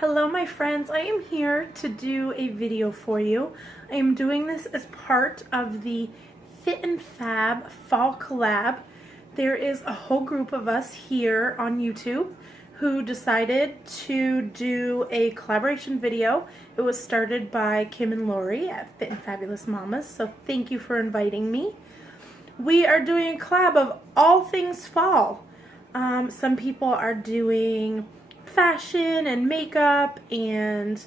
Hello my friends, I am here to do a video for you. I am doing this as part of the Fit and Fab Fall Collab. There is a whole group of us here on YouTube who decided to do a collaboration video. It was started by Kim and Lori at Fit and Fabulous Mamas, so thank you for inviting me. We are doing a collab of all things fall. Some people are doing fashion and makeup and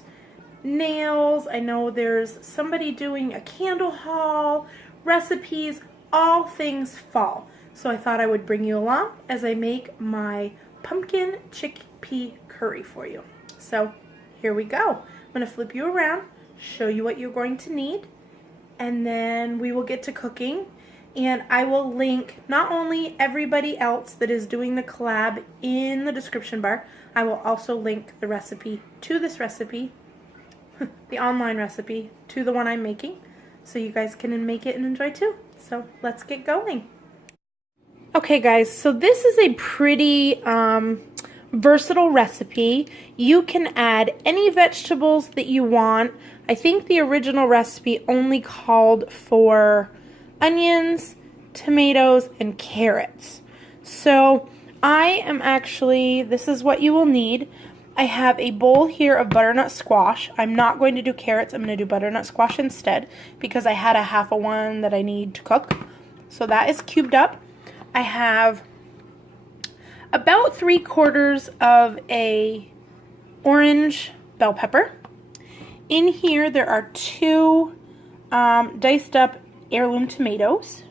nails. I know there's somebody doing a candle haul, recipes, all things fall. So I thought I would bring you along as I make my pumpkin chickpea curry for you. So here we go. I'm going to flip you around, show you what you're going to need, and then we will get to cooking. And I will link not only everybody else that is doing the collab in the description bar, I will also link the recipe to this recipe, the online recipe, to the one I'm making, so you guys can make it and enjoy too. So let's get going. Okay guys, so this is a pretty versatile recipe. You can add any vegetables that you want. I think the original recipe only called for onions, tomatoes, and carrots. So I am actually, this is what you will need. I have a bowl here of butternut squash. I'm not going to do carrots. I'm going to do butternut squash instead because I had a half of one that I need to cook. So that is cubed up. I have about 3/4 of a orange bell pepper. In here there are 2 diced up heirloom tomatoes.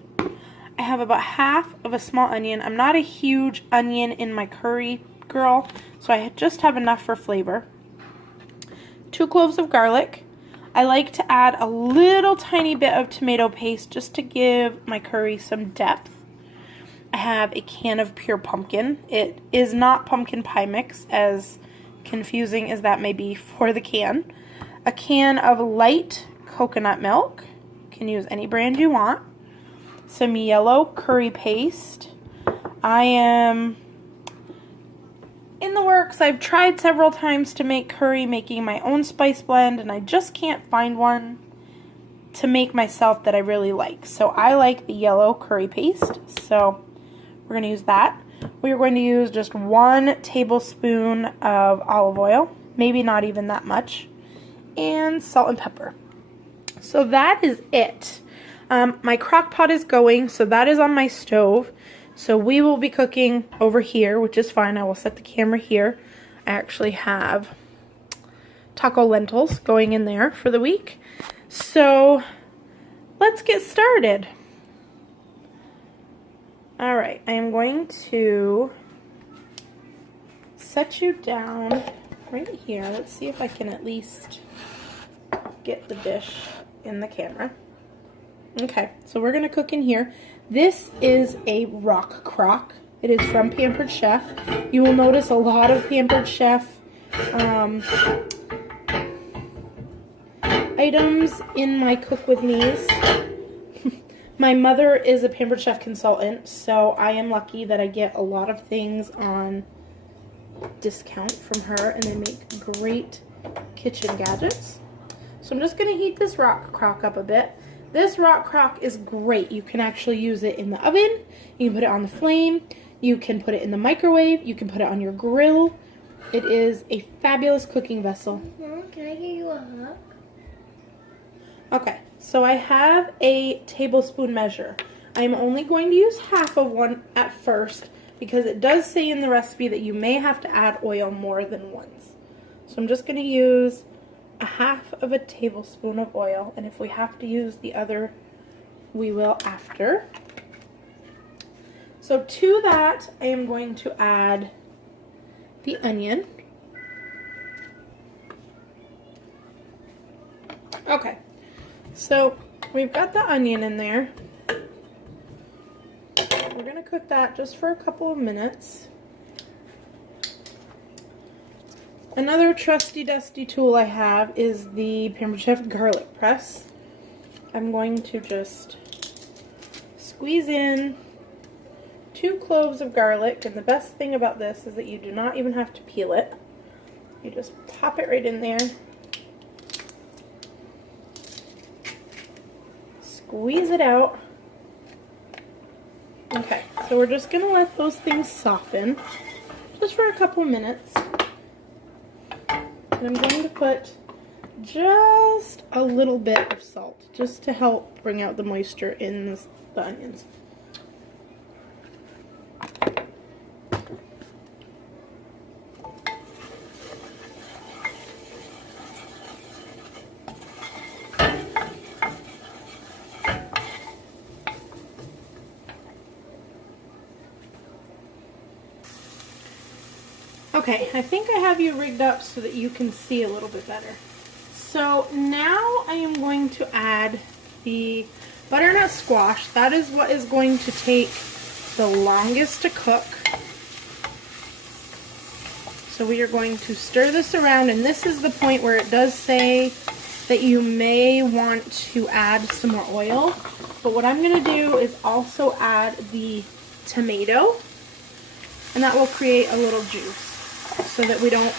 I have about half of a small onion. I'm not a huge onion in my curry girl, so I just have enough for flavor. 2 cloves of garlic. I like to add a little tiny bit of tomato paste just to give my curry some depth. I have a can of pure pumpkin. It is not pumpkin pie mix, as confusing as that may be for the can. A can of light coconut milk. You can use any brand you want. Some yellow curry paste. I am in the works. I've tried several times to make curry, making my own spice blend, and I just can't find one to make myself that I really like. So I like the yellow curry paste, so we're going to use that. We're going to use just 1 tablespoon of olive oil, maybe not even that much, and salt and pepper. So that is it. My crock pot is going, so that is on my stove. So we will be cooking over here, which is fine. I will set the camera here. I actually have taco lentils going in there for the week. So let's get started. Alright, I am going to set you down right here. Let's see if I can at least get the dish in the camera. Okay, so we're going to cook in here. This is a rock crock. It is from Pampered Chef. You will notice a lot of Pampered Chef items in my Cook With Me's. My mother is a Pampered Chef consultant, so I am lucky that I get a lot of things on discount from her, and they make great kitchen gadgets. So I'm just going to heat this rock crock up a bit. This rock crock is great. You can actually use it in the oven. You can put it on the flame. You can put it in the microwave. You can put it on your grill. It is a fabulous cooking vessel. Mom, can I give you a hug? Okay, so I have a tablespoon measure. I'm only going to use half of one at first because it does say in the recipe that you may have to add oil more than once. So I'm just going to use a half of a tablespoon of oil, and if we have to use the other, we will after. So to that, I am going to add the onion. Okay, so we've got the onion in there. We're going to cook that just for a couple of minutes. Another trusty dusty tool I have is the Pampered Chef garlic press. I'm going to just squeeze in 2 cloves of garlic, and the best thing about this is that you do not even have to peel it. You just pop it right in there. Squeeze it out. Okay, so we're just gonna let those things soften just for a couple minutes. And I'm going to put just a little bit of salt just to help bring out the moisture in the onions. Okay, I think I have you rigged up so that you can see a little bit better. So now I am going to add the butternut squash. That is what is going to take the longest to cook. So we are going to stir this around, and this is the point where it does say that you may want to add some more oil. But what I'm going to do is also add the tomato, and that will create a little juice, so that we don't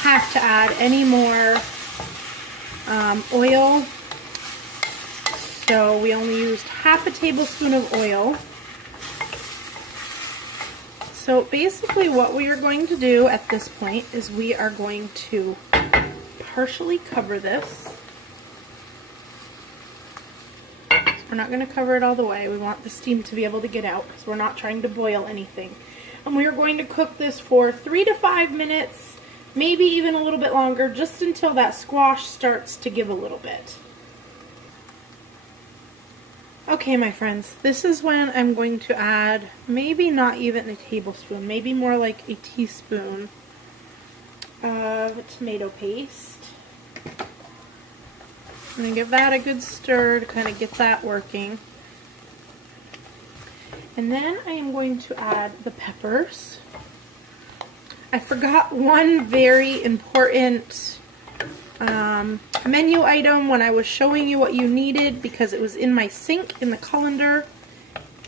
have to add any more oil. So we only used half a tablespoon of oil. So basically what we are going to do at this point is we are going to partially cover this. We're not going to cover it all the way. We want the steam to be able to get out because we're not trying to boil anything. And we are going to cook this for 3 to 5 minutes, maybe even a little bit longer, just until that squash starts to give a little bit. Okay, my friends, this is when I'm going to add maybe not even a tablespoon, maybe more like a teaspoon of tomato paste. I'm going to give that a good stir to kind of get that working. And then I am going to add the peppers. I forgot one very important menu item when I was showing you what you needed because it was in my sink in the colander,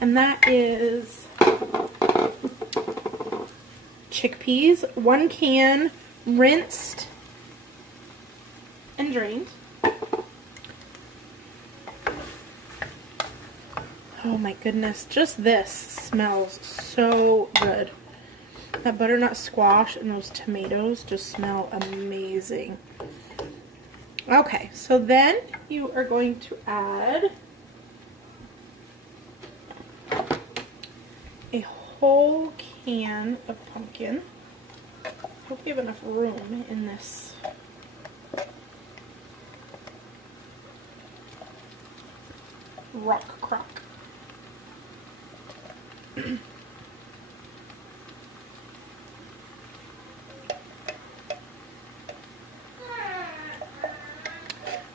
and that is chickpeas. 1 can, rinsed and drained. Oh my goodness, just this smells so good. That butternut squash and those tomatoes just smell amazing. Okay, so then you are going to add a whole can of pumpkin. Hope you have enough room in this. Rock crock.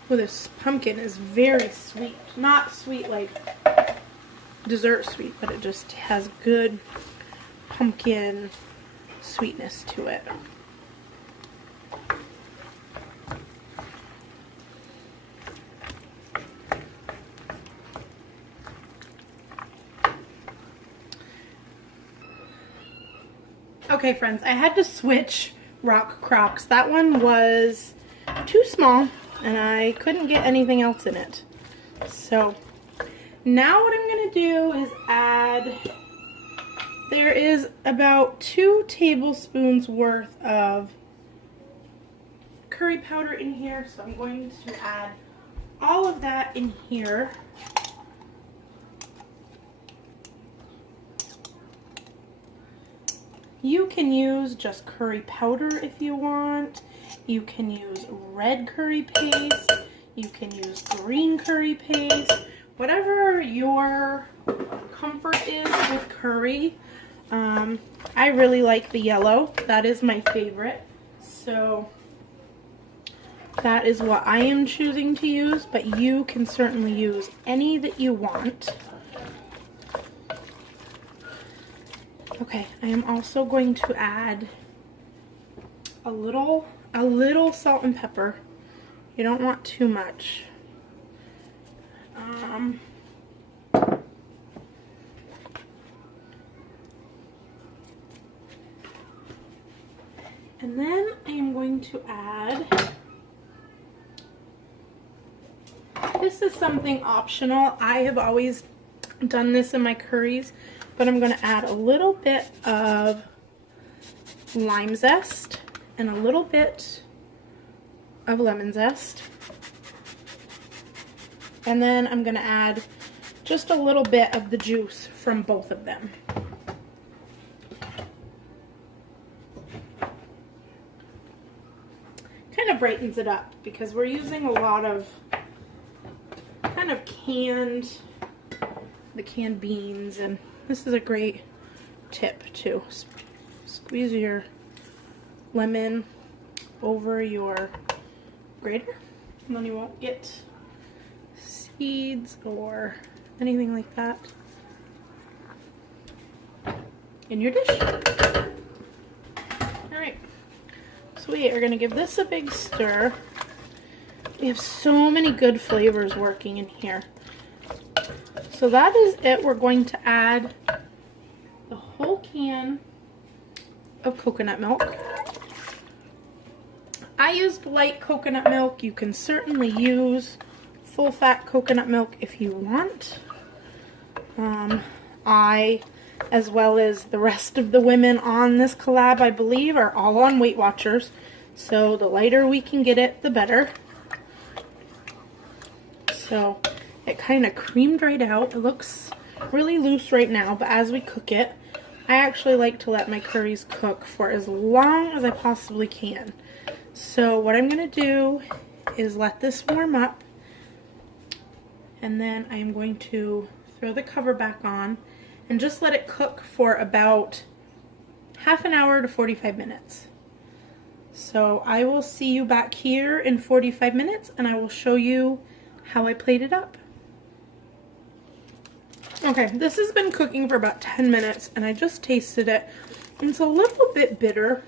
Well, this pumpkin is very sweet. Not sweet like dessert sweet, but it just has good pumpkin sweetness to it. Okay, friends, I had to switch rock crocks. That one was too small, and I couldn't get anything else in it. So now what I'm going to do is add, there is about 2 tablespoons worth of curry powder in here. So I'm going to add all of that in here. You can use just curry powder if you want. You can use red curry paste. You can use green curry paste. Whatever your comfort is with curry. I really like the yellow. That is my favorite. So that is what I am choosing to use, but you can certainly use any that you want. Okay, I am also going to add a little salt and pepper. You don't want too much. And then I am going to add, this is something optional. I have always done this in my curries, but I'm going to add a little bit of lime zest and a little bit of lemon zest. And then I'm going to add just a little bit of the juice from both of them. Kind of brightens it up because we're using a lot of kind of the canned beans, and this is a great tip too. Squeeze your lemon over your grater and then you won't get seeds or anything like that in your dish. Alright, so we are going to give this a big stir. We have so many good flavors working in here. So that is it. We're going to add the whole can of coconut milk. I used light coconut milk. You can certainly use full fat coconut milk if you want. I, as well as the rest of the women on this collab, I believe, are all on Weight Watchers. So the lighter we can get it, the better. So it kind of creamed right out. It looks really loose right now, but as we cook it, I actually like to let my curries cook for as long as I possibly can. So what I'm going to do is let this warm up, and then I am going to throw the cover back on and just let it cook for about half an hour to 45 minutes. So I will see you back here in 45 minutes and I will show you how I plated up. Okay, this has been cooking for about 10 minutes and I just tasted it. It's a little bit bitter.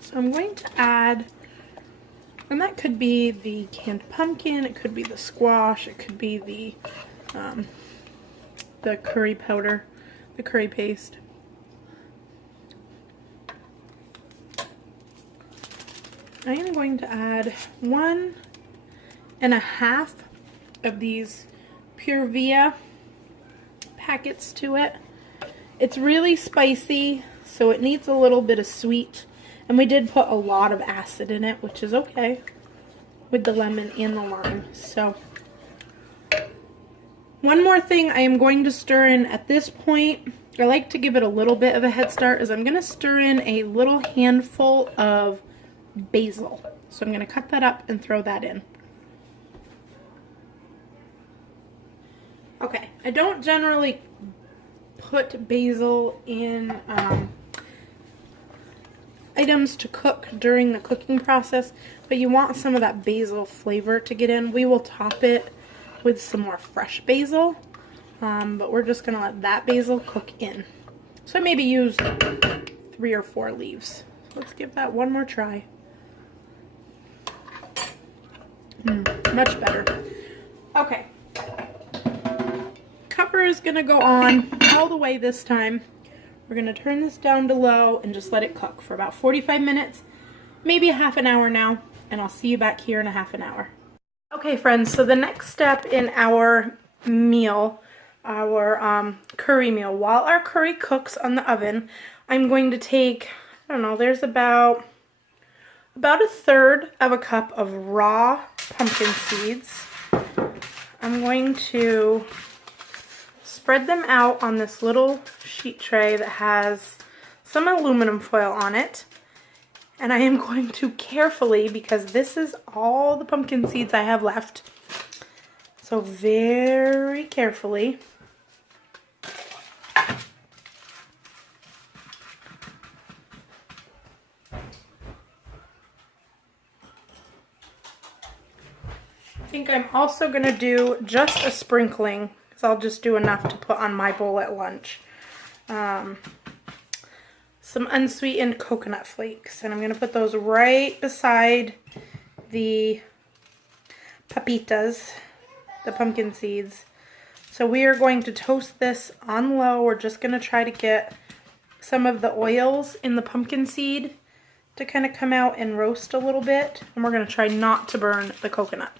So I'm going to add, and that could be the canned pumpkin, it could be the squash, it could be the curry powder, the curry paste. I am going to add 1.5 of these Pure Via packets to it. It's really spicy, so it needs a little bit of sweet. And we did put a lot of acid in it, which is okay with the lemon and the lime. So one more thing I am going to stir in at this point, I like to give it a little bit of a head start, is I'm going to stir in a little handful of basil. So I'm going to cut that up and throw that in. Okay, I don't generally put basil in items to cook during the cooking process, but you want some of that basil flavor to get in. We will top it with some more fresh basil, but we're just going to let that basil cook in. So I maybe use 3 or 4 leaves. Let's give that one more try. Much better. Okay. Cover is going to go on all the way this time. We're going to turn this down to low and just let it cook for about 45 minutes, maybe a half an hour now, and I'll see you back here in a half an hour. Okay friends, so the next step in our meal, our curry meal, while our curry cooks on the oven, I'm going to take, I don't know, there's about 1/3 of a cup of raw pumpkin seeds. I'm going to spread them out on this little sheet tray that has some aluminum foil on it. And I am going to carefully, because this is all the pumpkin seeds I have left, so very carefully, I think I'm also going to do just a sprinkling, because I'll just do enough to put on my bowl at lunch. Some unsweetened coconut flakes, and I'm going to put those right beside the papitas, the pumpkin seeds. So we are going to toast this on low. We're just going to try to get some of the oils in the pumpkin seed to kind of come out and roast a little bit. And we're going to try not to burn the coconut.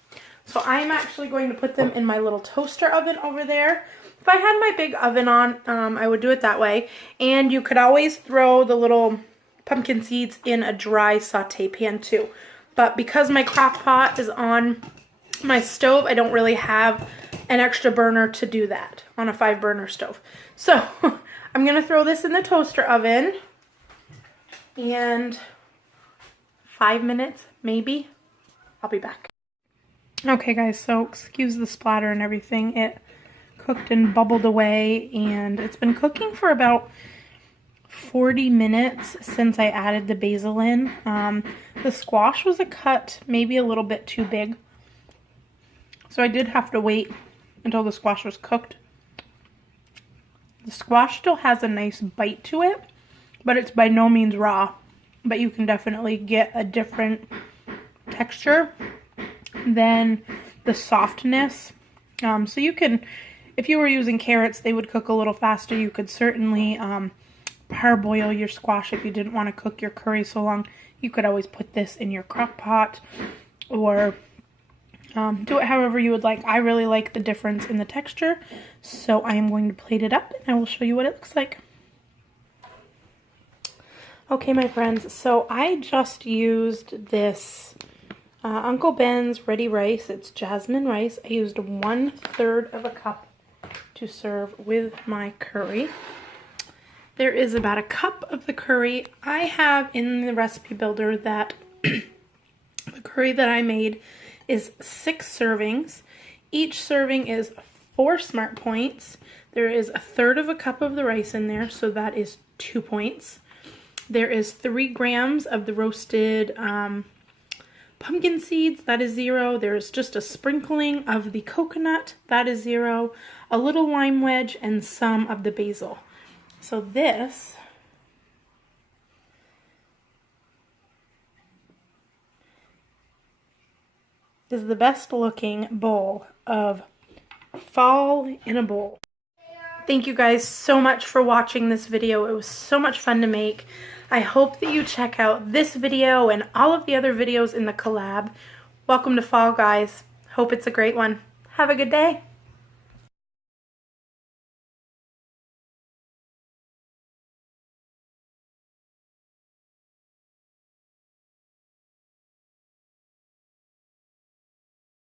So I'm actually going to put them in my little toaster oven over there. If I had my big oven on, I would do it that way. And you could always throw the little pumpkin seeds in a dry saute pan too. But because my crock pot is on my stove, I don't really have an extra burner to do that on a 5-burner stove. So I'm going to throw this in the toaster oven. And 5 minutes, maybe, I'll be back. Okay guys, so excuse the splatter and everything. It cooked and bubbled away, and it's been cooking for about 40 minutes since I added the basil in. The squash was a cut maybe a little bit too big, so I did have to wait until the squash was cooked. The squash still has a nice bite to it, but it's by no means raw. But you can definitely get a different texture than the softness. So you can, if you were using carrots, they would cook a little faster. You could certainly parboil your squash if you didn't want to cook your curry so long. You could always put this in your crock pot or do it however you would like. I really like the difference in the texture, so I am going to plate it up and I will show you what it looks like. Okay, my friends, so I just used this Uncle Ben's Ready Rice. It's jasmine rice. I used 1/3 of a cup to serve with my curry. There is about a cup of the curry. I have in the recipe builder that the curry that I made is 6 servings. Each serving is 4 smart points. There is 1/3 of a cup of the rice in there, so that is 2 points. There is 3 grams of the roasted pumpkin seeds, that is 0. There's just a sprinkling of the coconut, that is 0. A little lime wedge and some of the basil. So this is the best looking bowl of fall in a bowl. Thank you guys so much for watching this video. It was so much fun to make. I hope that you check out this video and all of the other videos in the collab. Welcome to fall, guys. Hope it's a great one. Have a good day.